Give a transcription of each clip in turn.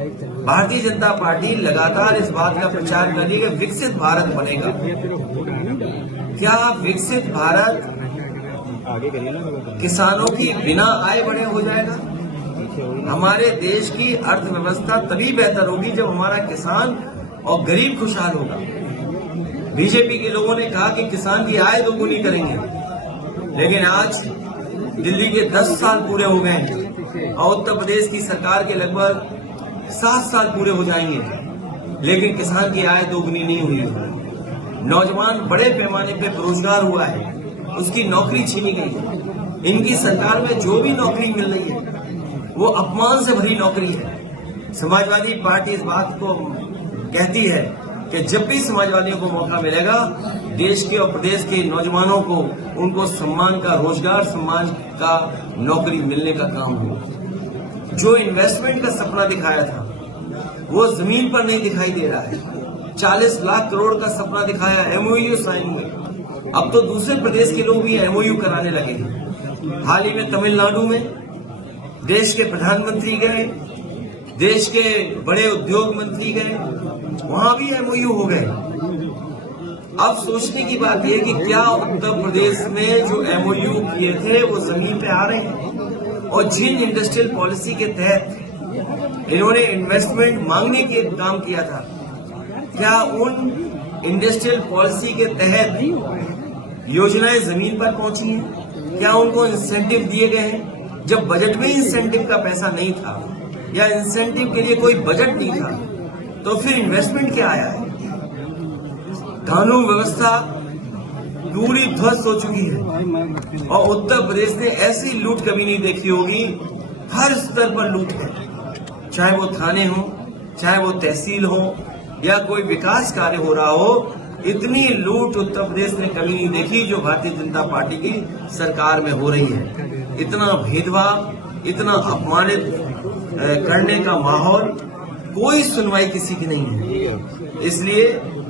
Bharatiya Janata party लगातार इस बात का प्रचार कर रही है कि विकसित भारत बनेगा। क्या विकसित भारत किसानों की बिना आय बढ़े हो जाएगा? हमारे देश की अर्थव्यवस्था तभी बेहतर होगी जब हमारा किसान और गरीब खुशहाल होगा। बीजेपी के लोगों ने कहा कि किसान की आय दोगुनी करेंगे, लेकिन आज दिल्ली के 10 साल पूरे हो गए और उत्तर प्रदेश की सरकार के लगभग 7 साल पूरे हो जाएंगे, लेकिन किसान की आय दोगुनी नहीं हुई है। नौजवान बड़े पैमाने पे बेरोजगार हुआ है, उसकी नौकरी छीनी गई है। इनकी सरकार में जो भी नौकरी मिल रही है वो अपमान से भरी नौकरी है। समाजवादी पार्टी इस बात को कहती है कि जब भी समाजवादियों को मौका मिलेगा, देश के और प्रदेश के नौजवानों को उनको सम्मान का, रोजगार सम्मान का, नौकरी मिलने का काम होगा। जो इन्वेस्टमेंट का सपना दिखाया था वो जमीन पर नहीं दिखाई दे रहा है। 40 लाख करोड़ का सपना दिखाया, एमओयू साइन हुए, अब तो दूसरे प्रदेश के लोग भी एमओयू कराने लगे हैं। हाल ही में तमिलनाडु में देश के प्रधानमंत्री गए, देश के बड़े उद्योग मंत्री गए, वहां भी एमओयू हो गए। अब सोचने की बात यह कि क्या उत्तर प्रदेश में जो एमओयू किए थे वो जमीन पे आ रहे हैं? और जिन इंडस्ट्रियल पॉलिसी के तहत इन्होंने इन्वेस्टमेंट मांगने के काम किया था, क्या उन इंडस्ट्रियल पॉलिसी के तहत योजनाएं जमीन पर पहुंची हैं? क्या उनको इंसेंटिव दिए गए हैं? जब बजट में इंसेंटिव का पैसा नहीं था या इंसेंटिव के लिए कोई बजट नहीं था, तो फिर इन्वेस्टमेंट क्या आया है? कानून व्यवस्था पूरी ध्वस्त हो चुकी है और उत्तर प्रदेश ने ऐसी लूट कभी नहीं देखी होगी। हर स्तर पर लूट है, चाहे वो थाने हो, चाहे वो तहसील हो या कोई विकास कार्य हो रहा हो। इतनी लूट उत्तर प्रदेश ने कभी नहीं देखी जो भारतीय जनता पार्टी की सरकार में हो रही है। इतना भेदभाव, इतना अपमानित करने का माहौल, कोई सुनवाई किसी की नहीं है। इसलिए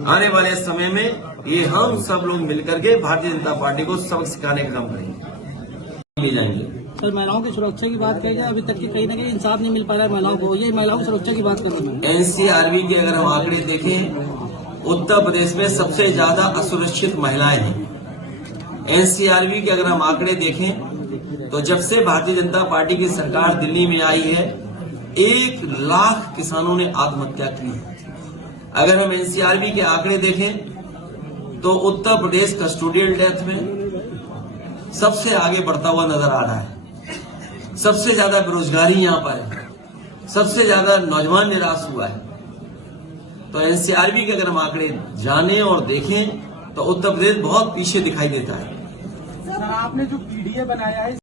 आने वाले समय में ये हम सब लोग मिलकर के भारतीय जनता पार्टी को सबक सिखाने का काम करेंगे, ले जाएंगे। सर, महिलाओं की सुरक्षा की बात की जाए, अभी तक की कहीं ना कहीं इंसाफ नहीं मिल पा रहा है महिलाओं को। ये महिलाओं की सुरक्षा की बात कर रहे हैं। एनसीआरबी के अगर हम आंकड़े देखें, उत्तर प्रदेश में सबसे ज्यादा असुरक्षित महिलाएं हैं। एनसीआरबी के अगर हम आंकड़े देखें तो जब से भारतीय जनता पार्टी की सरकार दिल्ली में आई है, 1 लाख किसानों ने आत्महत्या की है। अगर हम एनसीआरबी के आंकड़े देखें तो उत्तर प्रदेश कस्टोडियल डेथ में सबसे आगे बढ़ता हुआ नजर आ रहा है। सबसे ज्यादा बेरोजगारी यहां पर है, सबसे ज्यादा नौजवान निराश हुआ है। तो एनसीआरबी के अगर हम आंकड़े जानें और देखें तो उत्तर प्रदेश बहुत पीछे दिखाई देता है। सर, आपने जो पीडीए बनाया है